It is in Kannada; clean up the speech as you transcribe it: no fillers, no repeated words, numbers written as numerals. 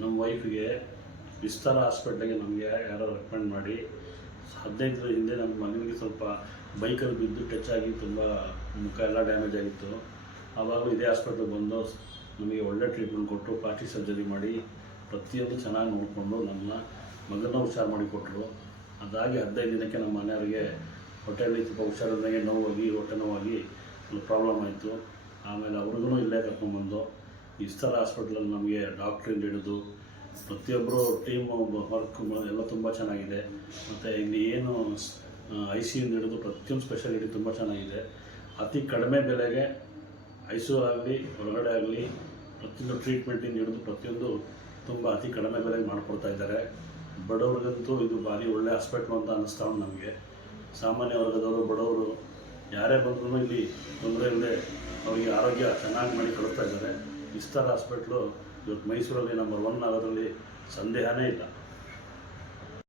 ನಮ್ಮ ವೈಫಿಗೆ ವಿಸ್ತಾರ ಹಾಸ್ಪಿಟ್ಲಿಗೆ ನಮಗೆ ಯಾರೋ ರೆಕಮೆಂಡ್ ಮಾಡಿ 15 ದಿನದ ಹಿಂದೆ ನಮ್ಮ ಮಗನಿಗೆ ಸ್ವಲ್ಪ ಬೈಕಲ್ಲಿ ಬಿದ್ದು ಟಚ್ ಆಗಿ ತುಂಬ ಮುಖ ಎಲ್ಲ ಡ್ಯಾಮೇಜ್ ಆಗಿತ್ತು. ಆವಾಗಲೂ ಇದೇ ಹಾಸ್ಪಿಟ್ಲಿಗೆ ಬಂದು ನಮಗೆ ಒಳ್ಳೆ ಟ್ರೀಟ್ಮೆಂಟ್ ಕೊಟ್ಟು ಪ್ಲಾಸ್ಟಿಕ್ ಸರ್ಜರಿ ಮಾಡಿ ಪ್ರತಿಯೊಂದು ಚೆನ್ನಾಗಿ ನೋಡಿಕೊಂಡು ನಮ್ಮ ಮಗನ ಹುಷಾರು ಮಾಡಿಕೊಟ್ರು. ಅದಾಗಿ 15 ದಿನಕ್ಕೆ ನಮ್ಮ ಮನೆಯವರಿಗೆ ಹೊಟ್ಟೆಯಲ್ಲಿ ಸ್ವಲ್ಪ ಹುಷಾರಿಲ್ದಂಗೆ ನೋವಾಗಿ ಹೊಟ್ಟೆ ನೋವಾಗಿ ಒಂದು ಪ್ರಾಬ್ಲಮ್ ಆಯಿತು. ಆಮೇಲೆ ಅವ್ರಿಗೂ ಇಲ್ಲೇ ಕರ್ಕೊಂಡ್ಬಂದು ವಿಸ್ತಾರ ಹಾಸ್ಪಿಟ್ಲಲ್ಲಿ ನಮಗೆ ಡಾಕ್ಟ್ರಿಂದ ಹಿಡಿದು ಪ್ರತಿಯೊಬ್ಬರು ಟೀಮ್ ವರ್ಕ್ ಎಲ್ಲ ತುಂಬ ಚೆನ್ನಾಗಿದೆ. ಮತ್ತು ಇಲ್ಲಿ ಏನು ICU ಹಿಡಿದು ಪ್ರತಿಯೊಂದು ಸ್ಪೆಷಾಲಿಟಿ ತುಂಬ ಚೆನ್ನಾಗಿದೆ. ಅತಿ ಕಡಿಮೆ ಬೆಲೆಗೆ ICU ಆಗಲಿ ಹೊರಗಡೆ ಆಗಲಿ ಪ್ರತಿಯೊಂದು ಟ್ರೀಟ್ಮೆಂಟಿಂದ ಹಿಡಿದು ಪ್ರತಿಯೊಂದು ತುಂಬ ಅತಿ ಕಡಿಮೆ ಬೆಲೆಗೆ ಮಾಡಿಕೊಡ್ತಾ ಇದ್ದಾರೆ. ಬಡವ್ರಿಗಂತೂ ಇದು ಭಾರಿ ಒಳ್ಳೆ ಹಾಸ್ಪಿಟ್ಲು ಅಂತ ಅನ್ನಿಸ್ತಾ ಉಂಟು ನಮಗೆ. ಸಾಮಾನ್ಯ ವರ್ಗದವರು ಬಡವರು ಯಾರೇ ಬಂದರೂ ಇಲ್ಲಿ ತೊಂದರೆ ಇಲ್ಲದೆ ಅವರಿಗೆ ಆರೋಗ್ಯ ಚೆನ್ನಾಗಿ ಮಾಡಿ ಕಳಿಸ್ತಾ ಇದ್ದಾರೆ. ವಿಸ್ತಾರ ಹಾಸ್ಪಿಟ್ಲು ಇವತ್ತು ಮೈಸೂರಲ್ಲಿ ನಂಬರ್ 1 ಆಗೋದ್ರಲ್ಲಿ ಸಂದೇಹನೇ ಇಲ್ಲ.